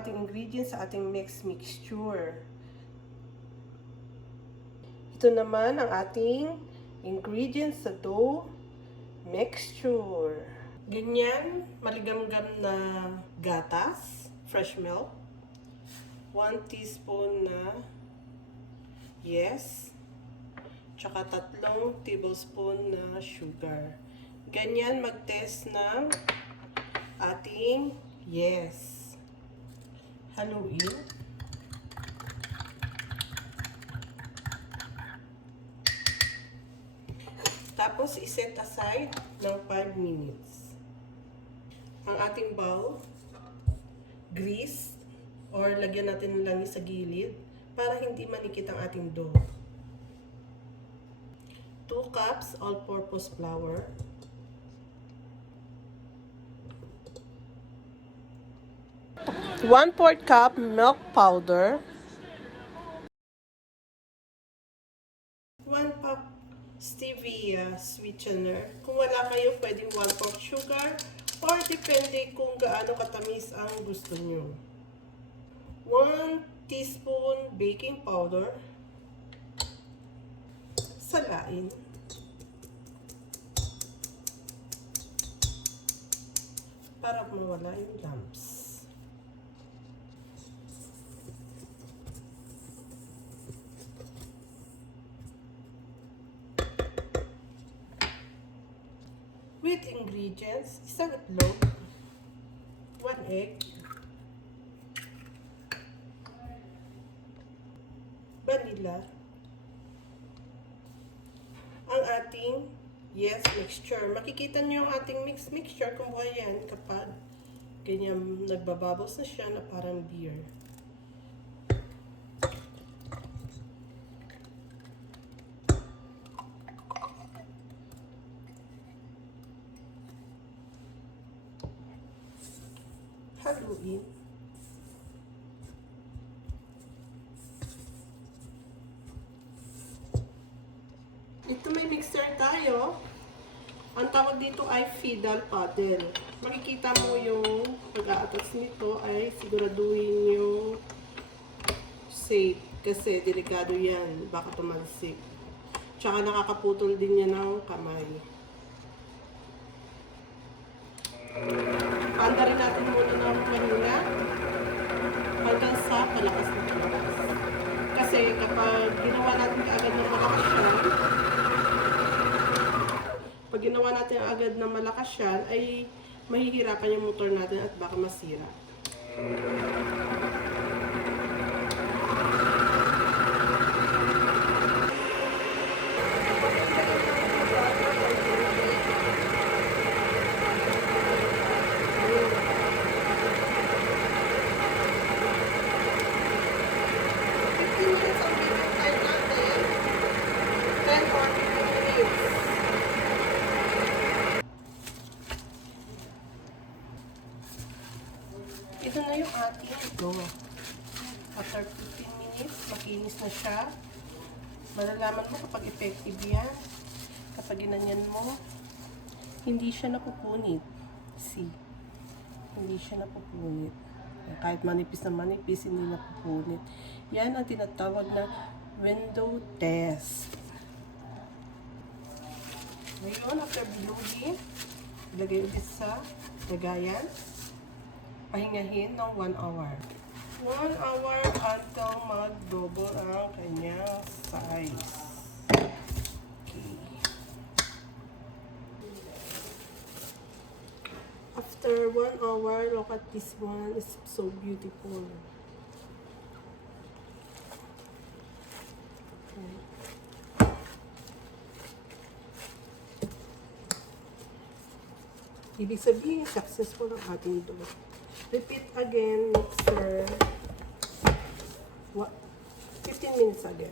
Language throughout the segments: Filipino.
ating ingredients sa ating mixture. Ito naman ang ating ingredients sa dough mixture. Ganyan, maligamgam na gatas, fresh milk, 1 teaspoon na yeast, tsaka 3 tablespoon na sugar. Ganyan mag-test ng ating yeast. Haluin. Tapos, iset aside ng 5 minutes. Ang ating bowl, grease, or lagyan natin ng langis sa gilid para hindi manikit ang ating dough. 2 cups all-purpose flour. 1/4 cup milk powder. 1 cup stevia sweetener. Kung wala kayo, pwedeng 1/4 sugar or depende kung gaano katamis ang gusto nyo. 1 teaspoon baking powder. Salain. Para mawala yung lumps. With ingredients, isang itlog, 1 egg, vanilla, ang ating yeast mixture. Makikita niyo yung ating mixture kung buhay yan kapag ganyan nagbabubbles na siya na parang beer. Haluin. Ito may mixer tayo. Ang tawag dito ay fiddle paddle. Makikita mo yung pag-a-attach nito ay siguraduhin yung safe kasi delikado yan. Baka tumalsik. Tsaka nakakaputol din yan ng kamay. Panda rin natin muna ng kanina hanggang sa palakas na palakas. Kasi kapag ginawa natin agad ng malakas yan, ay mahihirapan yung motor natin at baka masira. Ito na yung ating dough. After 15 minutes, makinis na siya. Malalaman mo kapag effective yan. Kapag ginanyan mo, hindi siya napupunit. See? Hindi siya napupunit. Kahit manipis na manipis, hindi napupunit. Yan ang tinatawag na window test. Ngayon, after bilugin, ilagay ulit sa lagayan. Pahingahin ng 1 hour. 1 hour until mag-double ang kanyang size. Okay. After 1 hour, look at this one. It's so beautiful. Okay. Ibig sabihin, successful ang ating dough. Repeat again, mixer. 15 minutes again.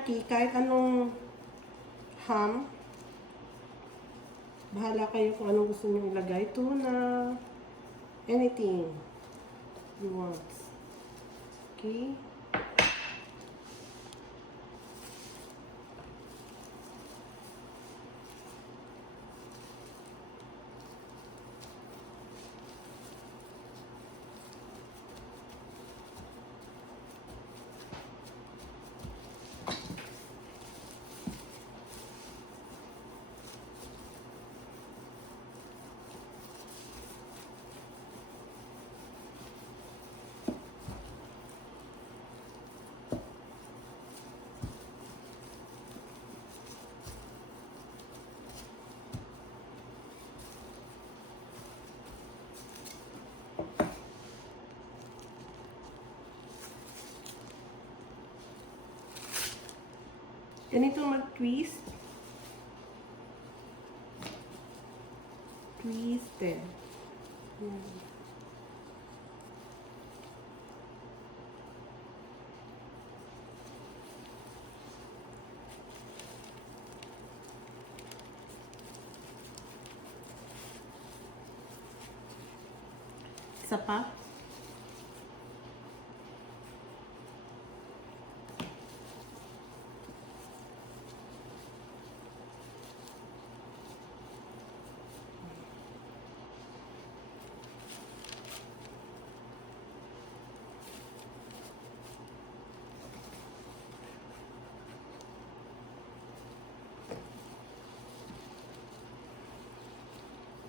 turkey, kahit anong ham. Bahala kayo kung anong gusto nyo ilagay. Tuna, anything you want. Okay? Ganito mag-twist. Twisted. Yan. Isa pa.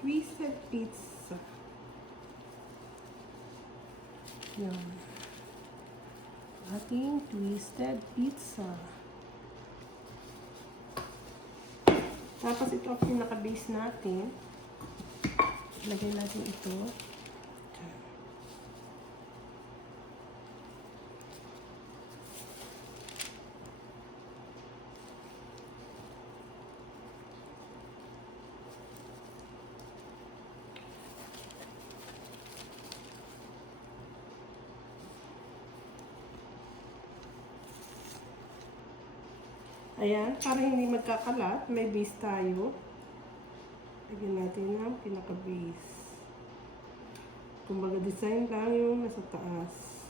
Twisted pizza. Yan. Ating twisted pizza. Tapos ito ang pinaka-base natin. Lagay natin ito. Ayan, para hindi magkakalat, may base tayo. Lagyan natin ang pinaka-base. Kumbaga design lang yung nasa taas.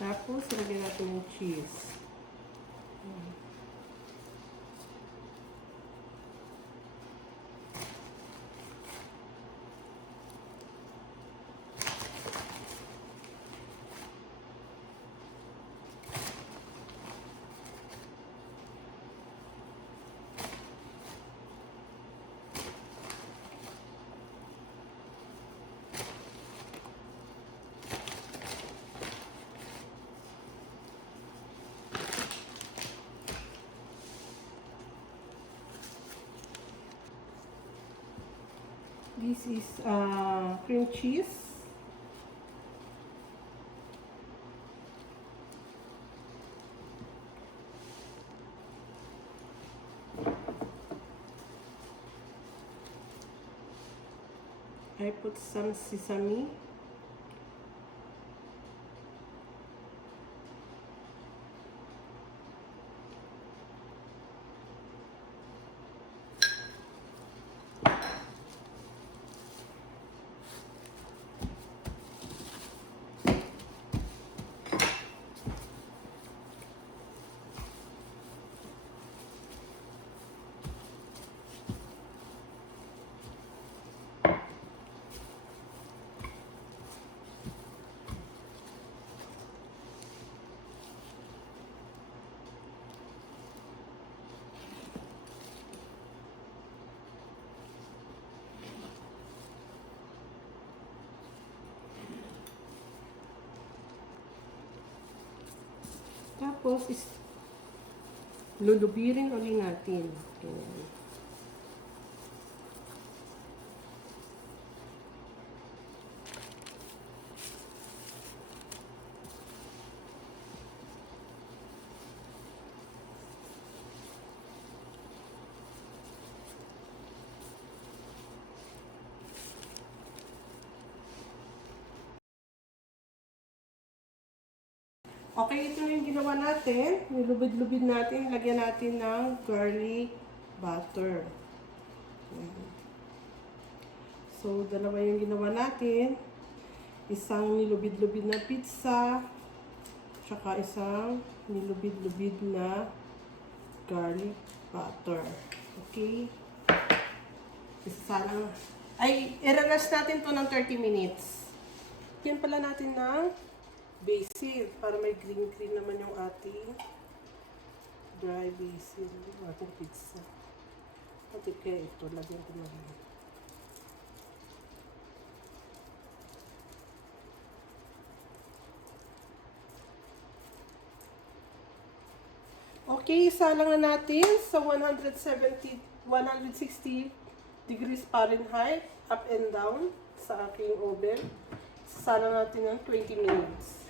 Tapos, lagyan natin yung cheese. This is cream cheese. I put some sesame. Tapos, lulubirin ulit natin. Ganyan. Okay, ito na yung ginawa natin. Nilubid-lubid natin. Lagyan natin ng garlic butter. So, dalawa yung ginawa natin. Isang nilubid-lubid na pizza. Tsaka isang nilubid-lubid na garlic butter. Okay? Isasalang. Ay, i-rest natin to ng 30 minutes. Yan pala natin ng basil para may green naman yung ating dry basil. Yung ating pizza. At kaya ito, lagyan ko na rin. Okay, isalang na natin sa 160 degrees Fahrenheit, up and down sa aking oven. Isasalang natin ng 20 minutes.